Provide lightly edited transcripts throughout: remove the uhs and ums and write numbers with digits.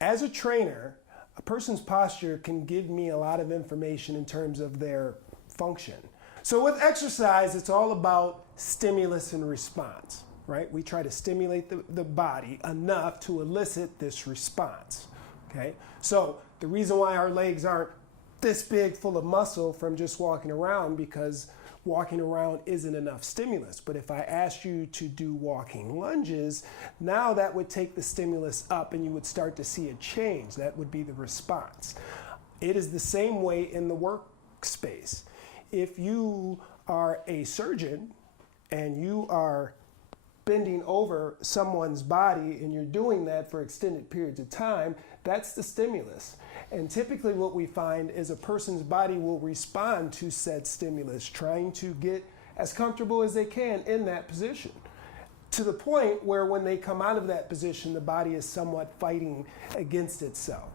As a trainer, a person's posture can give me a lot of information in terms of their function. So with exercise, it's all about stimulus and response, right? We try to stimulate the body enough to elicit this response, okay? So the reason why our legs aren't this big full of muscle from just walking around, because walking around isn't enough stimulus. But if I asked you to do walking lunges, now that would take the stimulus up and you would start to see a change. That would be the response. It is the same way in the workspace. If you are a surgeon and you are bending over someone's body and you're doing that for extended periods of time, that's the stimulus. And typically what we find is a person's body will respond to said stimulus, trying to get as comfortable as they can in that position, to the point where when they come out of that position, the body is somewhat fighting against itself.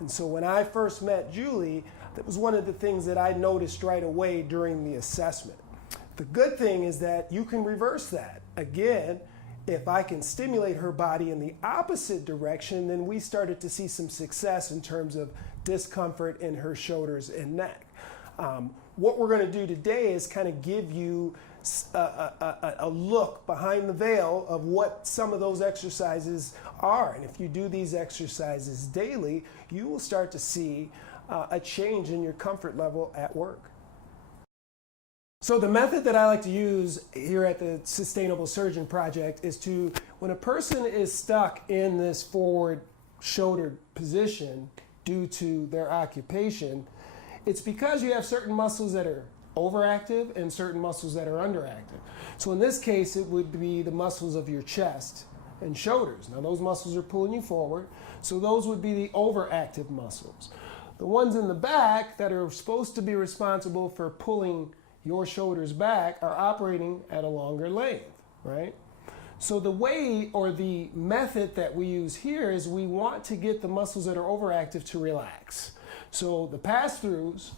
And so when I first met Julie, that was one of the things that I noticed right away during the assessment. The good thing is that you can reverse that. Again, if I can stimulate her body in the opposite direction, then we started to see some success in terms of discomfort in her shoulders and neck. What we're going to do today is kind of give you a look behind the veil of what some of those exercises are. And if you do these exercises daily, you will start to see a change in your comfort level at work. So the method that I like to use here at the Sustainable Surgeon Project is to, when a person is stuck in this forward shouldered position due to their occupation, it's because you have certain muscles that are overactive and certain muscles that are underactive. So in this case, it would be the muscles of your chest and shoulders. Now those muscles are pulling you forward, so those would be the overactive muscles. The ones in the back that are supposed to be responsible for pulling your shoulders back are operating at a longer length, right? So the way or the method that we use here is we want to get the muscles that are overactive to relax. So the pass-throughs,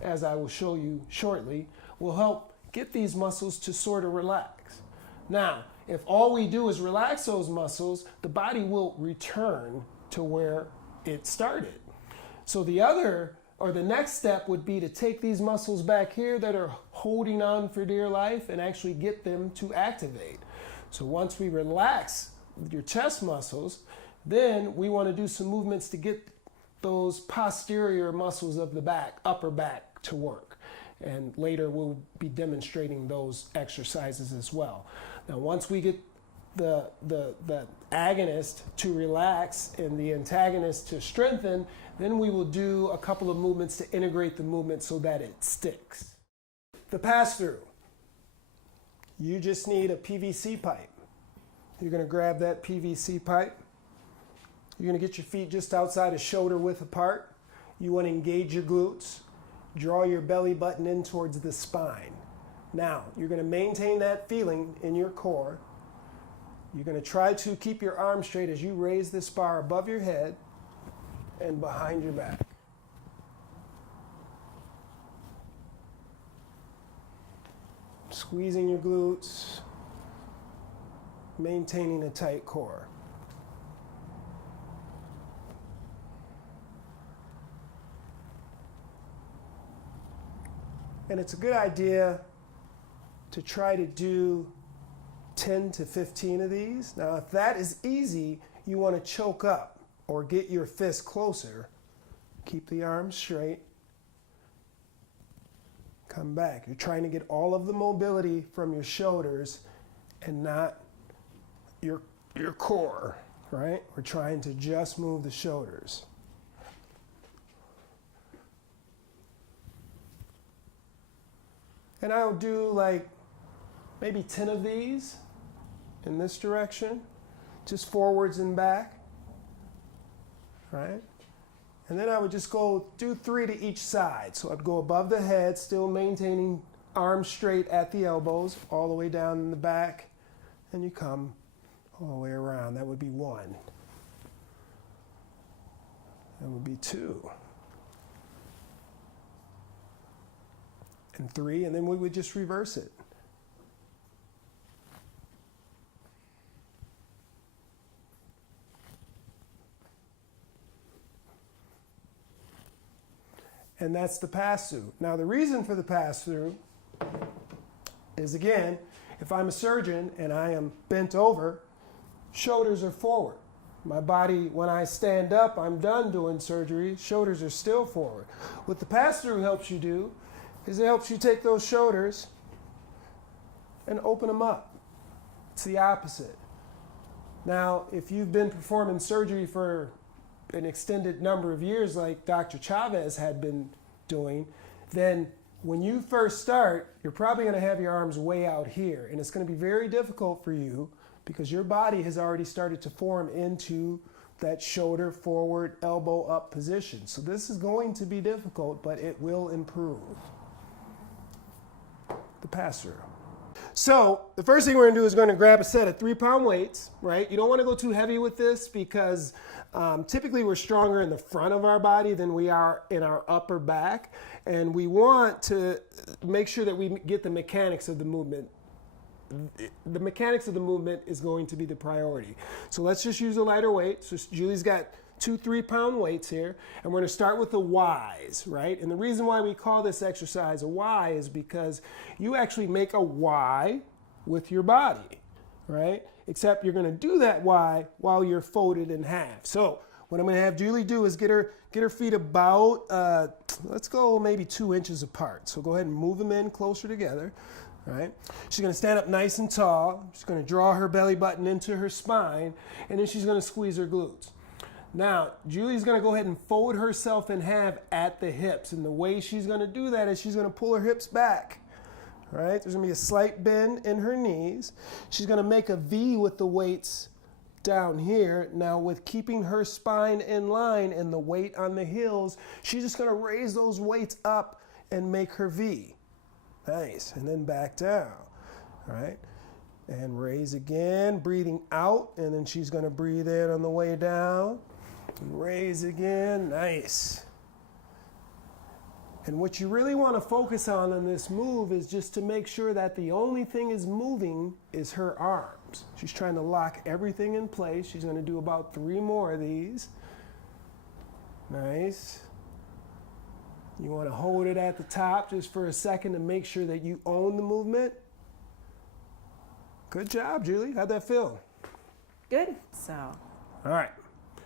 as I will show you shortly, will help get these muscles to sort of relax. Now, if all we do is relax those muscles, the body will return to where it started. So the next step would be to take these muscles back here that are holding on for dear life and actually get them to activate. So once we relax your chest muscles, then we want to do some movements to get those posterior muscles of the back, upper back, to work. And later we'll be demonstrating those exercises as well. Now once we get the agonist to relax and the antagonist to strengthen, then we will do a couple of movements to integrate the movement so that it sticks. The pass-through. You just need a PVC pipe. You're going to grab that PVC pipe. You're going to get your feet just outside of shoulder width apart. You want to engage your glutes. Draw your belly button in towards the spine. Now, you're going to maintain that feeling in your core. You're going to try to keep your arms straight as you raise this bar above your head and behind your back. Squeezing your glutes, maintaining a tight core. And it's a good idea to try to do 10 to 15 of these. Now, if that is easy, you want to choke up or get your fist closer. Keep the arms straight. Come back. You're trying to get all of the mobility from your shoulders and not your core, right? We're trying to just move the shoulders. And I'll do like maybe 10 of these in this direction, just forwards and back, right? And then I would just go do 3 to each side. So I'd go above the head, still maintaining arms straight at the elbows, all the way down in the back, and you come all the way around. That would be 1. That would be 2. And 3, and then we would just reverse it. and that's the pass-through. Now, the reason for the pass-through is, again, if I'm a surgeon and I am bent over, shoulders are forward. My body, when I stand up, I'm done doing surgery, shoulders are still forward. What the pass-through helps you do is it helps you take those shoulders and open them up. It's the opposite. Now, if you've been performing surgery for an extended number of years like Dr. Chavez had been doing, then when you first start, you're probably going to have your arms way out here. And it's going to be very difficult for you because your body has already started to form into that shoulder forward, elbow up position. So this is going to be difficult, but it will improve. The pass-through. So the first thing we're going to do is going to grab a set of 3-pound weights, right? You don't want to go too heavy with this because typically we're stronger in the front of our body than we are in our upper back. And we want to make sure that we get the mechanics of the movement. The mechanics of the movement is going to be the priority. So let's just use a lighter weight. So Julie's got 2 3-pound weights here, and we're going to start with the Ys, right? And the reason why we call this exercise a Y is because you actually make a Y with your body, right? Except you're going to do that Y while you're folded in half. So what I'm going to have Julie do is get her feet about, let's go maybe 2 inches apart. So go ahead and move them in closer together. All right. She's going to stand up nice and tall. She's going to draw her belly button into her spine, and then she's going to squeeze her glutes. Now, Julie's going to go ahead and fold herself in half at the hips, and the way she's going to do that is she's going to pull her hips back. All right. There's going to be a slight bend in her knees. She's going to make a V with the weights down here. Now, with keeping her spine in line and the weight on the heels, she's just going to raise those weights up and make her V. Nice, and then back down, all right? And raise again, breathing out, and then she's gonna breathe in on the way down. And raise again, nice. And what you really wanna focus on in this move is just to make sure that the only thing is moving is her arms. She's trying to lock everything in place. She's gonna do about 3 more of these. Nice. You want to hold it at the top just for a second to make sure that you own the movement. Good job, Julie. How'd that feel? Good. So. All right.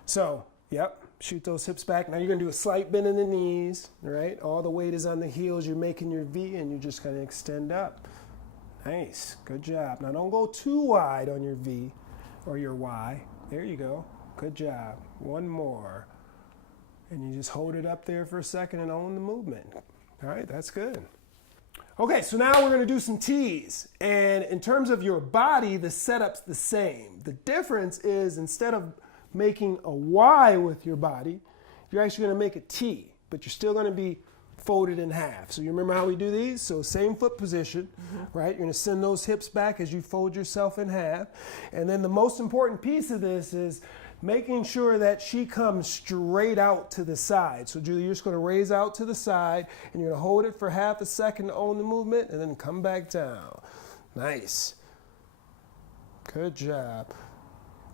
So, yep, shoot those hips back. Now you're going to do a slight bend in the knees, all right? All the weight is on the heels. You're making your V, and you're just going to extend up. Nice. Good job. Now don't go too wide on your V or your Y. There you go. Good job. 1 more. And you just hold it up there for a second and own the movement. All right, that's good. Okay, so now we're going to do some T's. And in terms of your body, the setup's the same. The difference is instead of making a Y with your body, you're actually going to make a T, but you're still going to be folded in half. So you remember how we do these? So same foot position, right? You're going to send those hips back as you fold yourself in half. And then the most important piece of this is making sure that she comes straight out to the side. So Julie, you're just going to raise out to the side, and you're going to hold it for half a second to own the movement, and then come back down. Nice. Good job.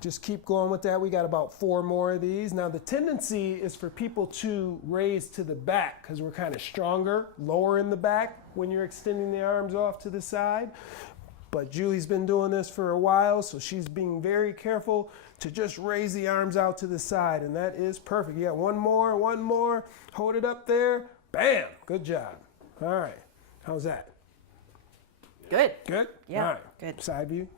Just keep going with that. We got about 4 more of these. Now the tendency is for people to raise to the back because we're kind of stronger, lower in the back when you're extending the arms off to the side. But Julie's been doing this for a while, so she's being very careful to just raise the arms out to the side, and that is perfect. You got 1 more, 1 more. Hold it up there. Bam. Good job. All right. How's that? Good. Good? Yeah. All right. Good. Side view.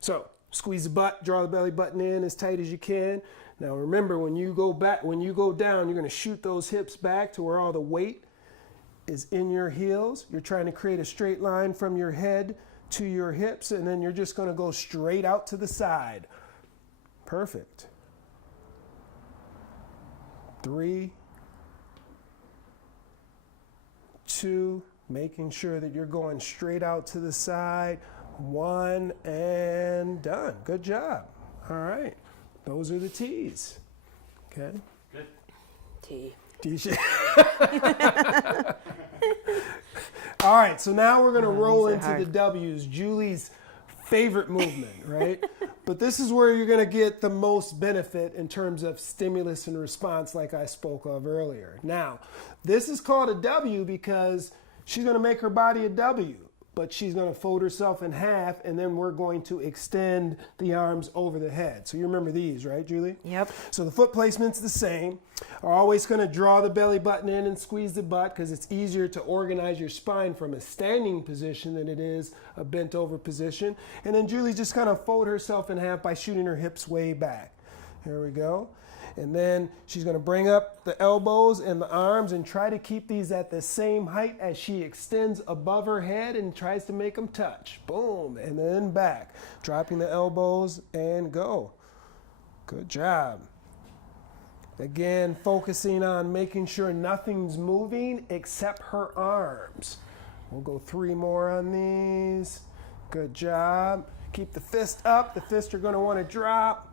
So squeeze the butt, draw the belly button in as tight as you can. Now remember, when you go down, you're going to shoot those hips back to where all the weight is in your heels. You're trying to create a straight line from your head to your hips, and then you're just going to go straight out to the side. Perfect. 3, 2, making sure that you're going straight out to the side. 1, and done. Good job. All right. Those are the T's. Okay. Good. T. All right, so now we're going to roll these are into hard. the W's. Julie's favorite movement, right? But this is where you're going to get the most benefit in terms of stimulus and response, like I spoke of earlier. Now, this is called a W because she's going to make her body a W, but she's going to fold herself in half, and then we're going to extend the arms over the head. So you remember these, right, Julie? Yep. So the foot placement's the same. Are always going to draw the belly button in and squeeze the butt because it's easier to organize your spine from a standing position than it is a bent over position. And then Julie's just going to fold herself in half by shooting her hips way back. Here we go. And then she's going to bring up the elbows and the arms and try to keep these at the same height as she extends above her head and tries to make them touch. Boom. And then back. Dropping the elbows and go. Good job. Again, focusing on making sure nothing's moving except her arms. We'll go 3 more on these. Good job. Keep the fist up. The fists are going to want to drop.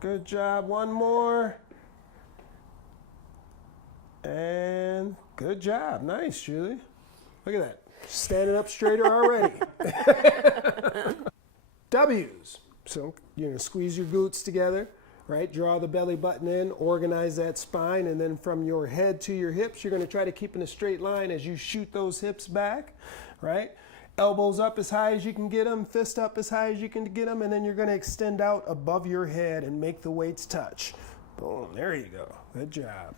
Good job. 1 more. And good job. Nice, Julie. Look at that. Standing up straighter already. W's. So you're going to squeeze your glutes together, right? Draw the belly button in, organize that spine, and then from your head to your hips, you're going to try to keep in a straight line as you shoot those hips back, right? Elbows up as high as you can get them, fist up as high as you can get them, and then you're going to extend out above your head and make the weights touch. Boom, there you go. Good job.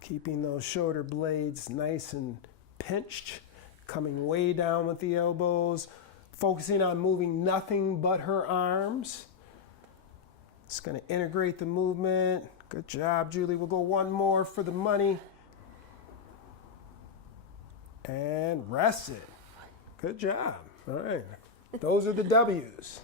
Keeping those shoulder blades nice and pinched, coming way down with the elbows, focusing on moving nothing but her arms. It's going to integrate the movement. Good job, Julie. We'll go 1 more for the money. And rest it. Good job. All right. Those are the W's.